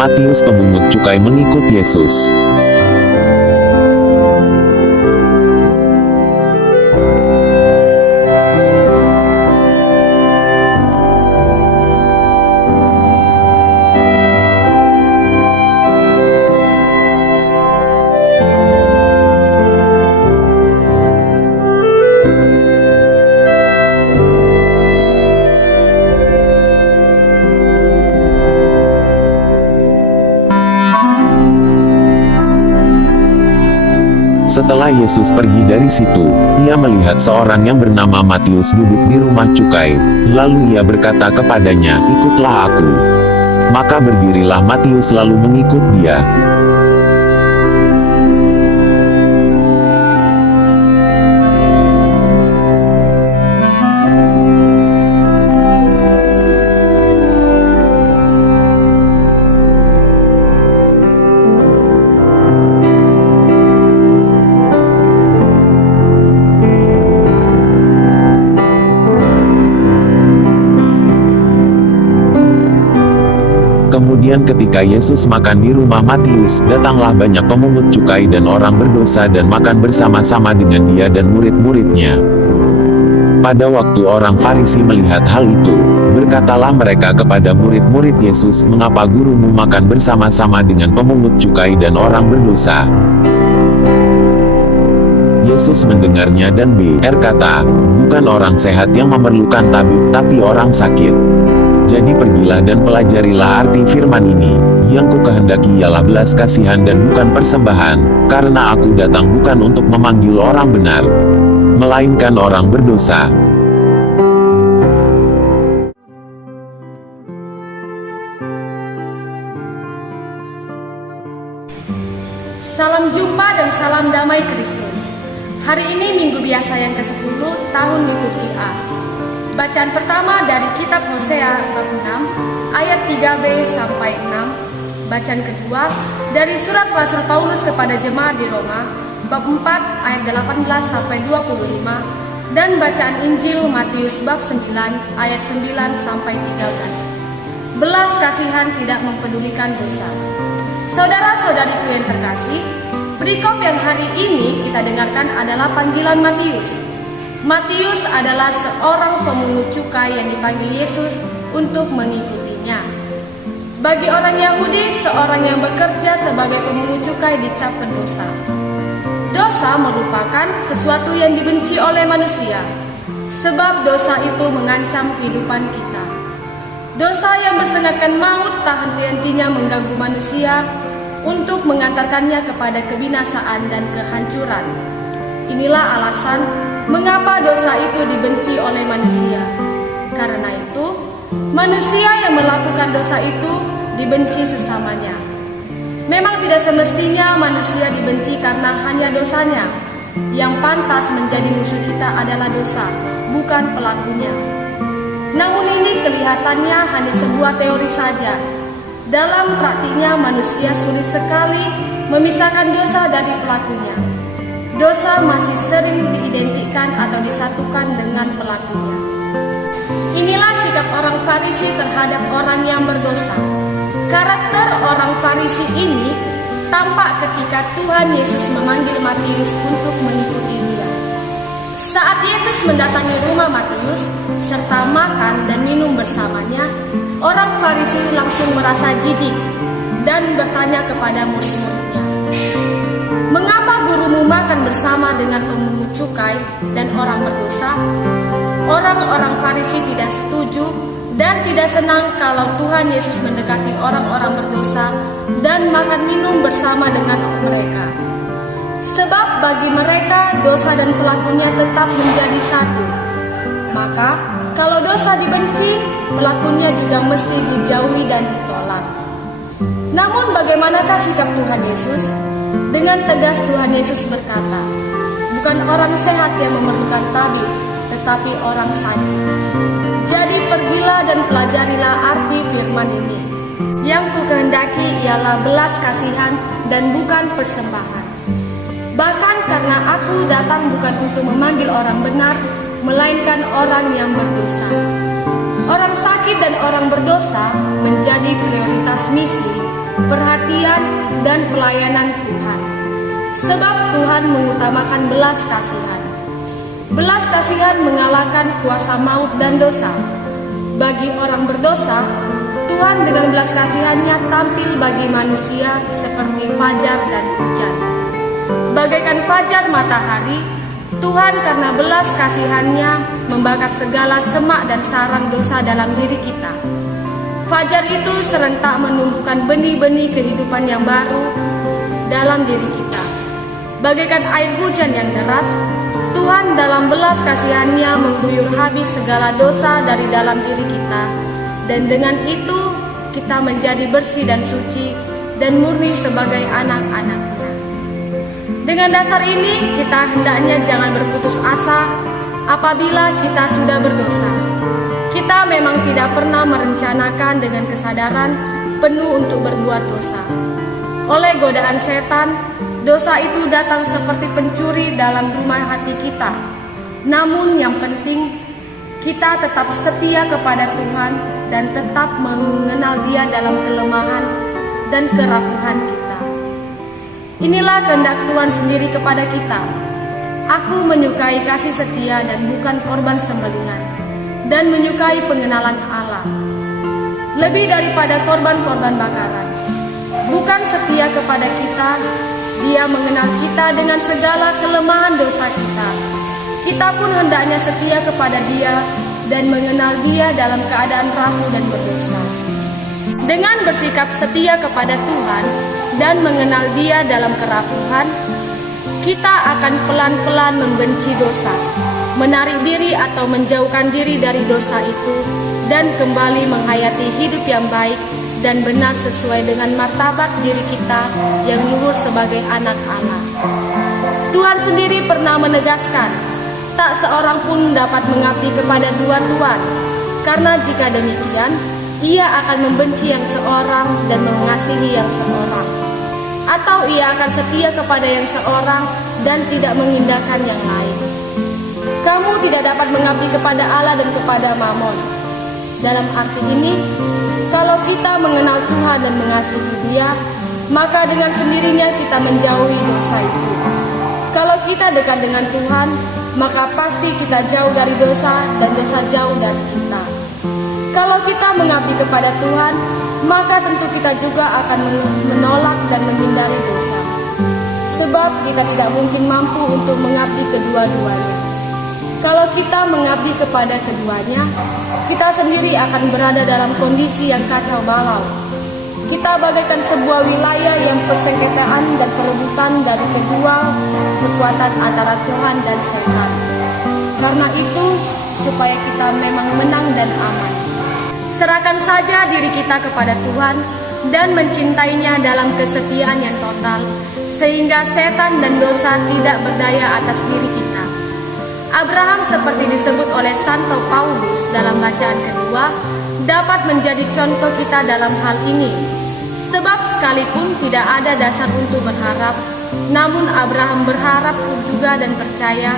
Matius pemungut cukai mengikut Yesus. Setelah Yesus pergi dari situ, ia melihat seorang yang bernama Matius duduk di rumah cukai. Lalu ia berkata kepadanya, "Ikutlah aku." Maka berdirilah Matius lalu mengikut dia. Kemudian ketika Yesus makan di rumah Matius, datanglah banyak pemungut cukai dan orang berdosa dan makan bersama-sama dengan dia dan murid-muridnya. Pada waktu orang Farisi melihat hal itu, berkatalah mereka kepada murid-murid Yesus, "Mengapa gurumu makan bersama-sama dengan pemungut cukai dan orang berdosa?" Yesus mendengarnya dan berkata, "Bukan orang sehat yang memerlukan tabib, tapi orang sakit. Jadi pergilah dan pelajarilah arti firman ini, yang kukehendaki ialah belas kasihan dan bukan persembahan, karena aku datang bukan untuk memanggil orang benar, melainkan orang berdosa." Salam jumpa dan salam damai Kristus. Hari ini Minggu Biasa yang ke-10 tahun liturgi A. Bacaan pertama dari kitab Hosea bab 6 ayat 3b sampai 6. Bacaan kedua dari surat Rasul Paulus kepada jemaat di Roma bab 4 ayat 18 sampai 25 dan bacaan Injil Matius bab 9 ayat 9 sampai 13. Belas kasihan tidak mempedulikan dosa. Saudara-saudariku yang terkasih, perikop yang hari ini kita dengarkan adalah panggilan Matius. Matius adalah seorang pemungut cukai yang dipanggil Yesus untuk mengikutinya. Bagi orang Yahudi, seorang yang bekerja sebagai pemungut cukai dicap pendosa. Dosa merupakan sesuatu yang dibenci oleh manusia, sebab dosa itu mengancam kehidupan kita. Dosa yang bersengatkan maut tak henti-hentinya mengganggu manusia untuk mengantarkannya kepada kebinasaan dan kehancuran. Inilah alasan mengapa dosa itu dibenci oleh manusia. Karena itu, manusia yang melakukan dosa itu dibenci sesamanya. Memang tidak semestinya manusia dibenci karena hanya dosanya. Yang pantas menjadi musuh kita adalah dosa, bukan pelakunya. Namun ini kelihatannya hanya sebuah teori saja. Dalam praktiknya manusia sulit sekali memisahkan dosa dari pelakunya. Dosa masih sering diidentikan atau disatukan dengan pelakunya. Inilah sikap orang Farisi terhadap orang yang berdosa. Karakter orang Farisi ini tampak ketika Tuhan Yesus memanggil Matius untuk mengikuti dia. Saat Yesus mendatangi rumah Matius serta makan dan minum bersamanya, orang Farisi langsung merasa jijik dan bertanya kepada murid-muridnya, "Mengapa gurumu makan bersama dengan pemungut cukai dan orang berdosa?" Orang-orang Farisi tidak setuju dan tidak senang kalau Tuhan Yesus mendekati orang-orang berdosa dan makan minum bersama dengan mereka. Sebab bagi mereka dosa dan pelakunya tetap menjadi satu. Maka kalau dosa dibenci, pelakunya juga mesti dijauhi dan ditolak. Namun bagaimanakah sikap Tuhan Yesus? Dengan tegas Tuhan Yesus berkata, "Bukan orang sehat yang memerlukan tabib, tetapi orang sakit." Jadi pergilah dan pelajarilah arti firman ini. Yang kukehendaki ialah belas kasihan dan bukan persembahan. Bahkan karena aku datang bukan untuk memanggil orang benar, melainkan orang yang berdosa. Orang sakit dan orang berdosa menjadi prioritas misi perhatian, dan pelayanan Tuhan. Sebab Tuhan mengutamakan belas kasihan. Belas kasihan mengalahkan kuasa maut dan dosa. Bagi orang berdosa, Tuhan dengan belas kasihannya tampil bagi manusia seperti fajar dan hujan. Bagaikan fajar matahari, Tuhan karena belas kasihannya membakar segala semak dan sarang dosa dalam diri kita. Fajar itu serentak menumbuhkan benih-benih kehidupan yang baru dalam diri kita. Bagaikan air hujan yang deras, Tuhan dalam belas kasihannya mengguyur habis segala dosa dari dalam diri kita. Dan dengan itu kita menjadi bersih dan suci dan murni sebagai anak-anak-Nya. Dengan dasar ini kita hendaknya jangan berputus asa apabila kita sudah berdosa. Kita memang tidak pernah merencanakan dengan kesadaran penuh untuk berbuat dosa. Oleh godaan setan, dosa itu datang seperti pencuri dalam rumah hati kita. Namun yang penting, kita tetap setia kepada Tuhan dan tetap mengenal Dia dalam kelemahan dan kerapuhan kita. Inilah kehendak Tuhan sendiri kepada kita. Aku menyukai kasih setia dan bukan korban sembelihan, dan menyukai pengenalan Allah lebih daripada korban-korban bakaran. Bukan setia kepada kita, Dia mengenal kita dengan segala kelemahan dosa kita. Kita pun hendaknya setia kepada Dia dan mengenal Dia dalam keadaan rapuh dan berdosa. Dengan bersikap setia kepada Tuhan dan mengenal Dia dalam kerapuhan, kita akan pelan-pelan membenci dosa, menarik diri atau menjauhkan diri dari dosa itu, dan kembali menghayati hidup yang baik dan benar sesuai dengan martabat diri kita yang luhur sebagai anak Allah. Tuhan sendiri pernah menegaskan, tak seorang pun dapat mengabdi kepada dua tuan, karena jika demikian, ia akan membenci yang seorang dan mengasihi yang seorang, atau ia akan setia kepada yang seorang dan tidak mengindahkan yang lain. Kamu tidak dapat mengabdi kepada Allah dan kepada Mammon. Dalam arti ini, kalau kita mengenal Tuhan dan mengasihi Dia, maka dengan sendirinya kita menjauhi dosa itu. Kalau kita dekat dengan Tuhan, maka pasti kita jauh dari dosa dan dosa jauh dari kita. Kalau kita mengabdi kepada Tuhan, maka tentu kita juga akan menolak dan menghindari dosa. Sebab kita tidak mungkin mampu untuk mengabdi kedua-duanya. Kalau kita mengabdi kepada keduanya, kita sendiri akan berada dalam kondisi yang kacau balau. Kita bagaikan sebuah wilayah yang persengketaan dan perebutan dari kedua kekuatan antara Tuhan dan setan. Karena itu, supaya kita memang menang dan aman, serahkan saja diri kita kepada Tuhan dan mencintainya dalam kesetiaan yang total, sehingga setan dan dosa tidak berdaya atas diri kita. Abraham, seperti disebut oleh Santo Paulus dalam bacaan kedua, dapat menjadi contoh kita dalam hal ini. Sebab sekalipun tidak ada dasar untuk berharap, namun Abraham berharap juga dan percaya,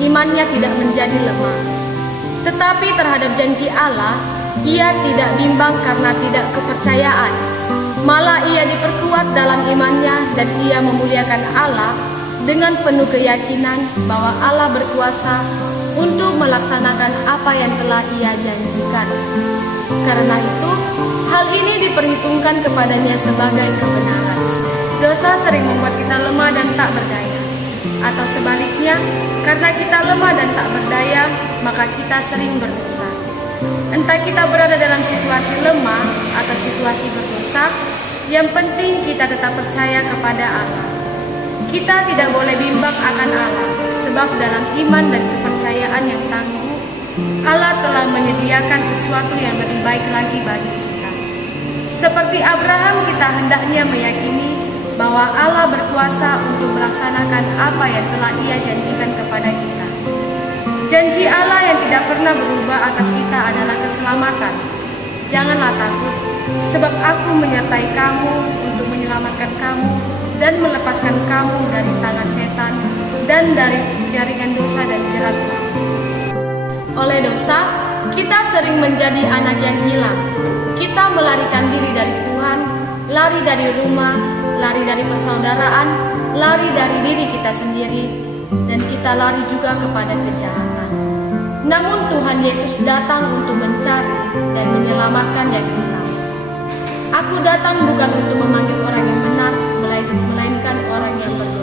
imannya tidak menjadi lemah. Tetapi terhadap janji Allah, ia tidak bimbang karena tidak kepercayaan. Malah ia diperkuat dalam imannya dan ia memuliakan Allah dengan penuh keyakinan bahwa Allah berkuasa untuk melaksanakan apa yang telah Ia janjikan. Karena itu, hal ini diperhitungkan kepadanya sebagai kebenaran. Dosa sering membuat kita lemah dan tak berdaya. Atau sebaliknya, karena kita lemah dan tak berdaya, maka kita sering berdosa. Entah kita berada dalam situasi lemah atau situasi berdosa, yang penting kita tetap percaya kepada Allah. Kita tidak boleh bimbang akan Allah, sebab dalam iman dan kepercayaan yang tangguh, Allah telah menyediakan sesuatu yang lebih baik lagi bagi kita. Seperti Abraham, kita hendaknya meyakini bahwa Allah berkuasa untuk melaksanakan apa yang telah Ia janjikan kepada kita. Janji Allah yang tidak pernah berubah atas kita adalah keselamatan. Janganlah takut, sebab Aku menyertai kamu untuk menyelamatkan kamu dan melepaskan kamu dari tangan setan dan dari jaringan dosa dan jerat maut. Oleh dosa, kita sering menjadi anak yang hilang. Kita melarikan diri dari Tuhan lari dari rumah, lari dari persaudaraan, lari dari diri kita sendiri, dan kita lari juga kepada kejahatan. Namun Tuhan Yesus datang untuk mencari dan menyelamatkan yang hilang. Aku datang bukan untuk memanggil orang yang benar, melainkan orang yang benar.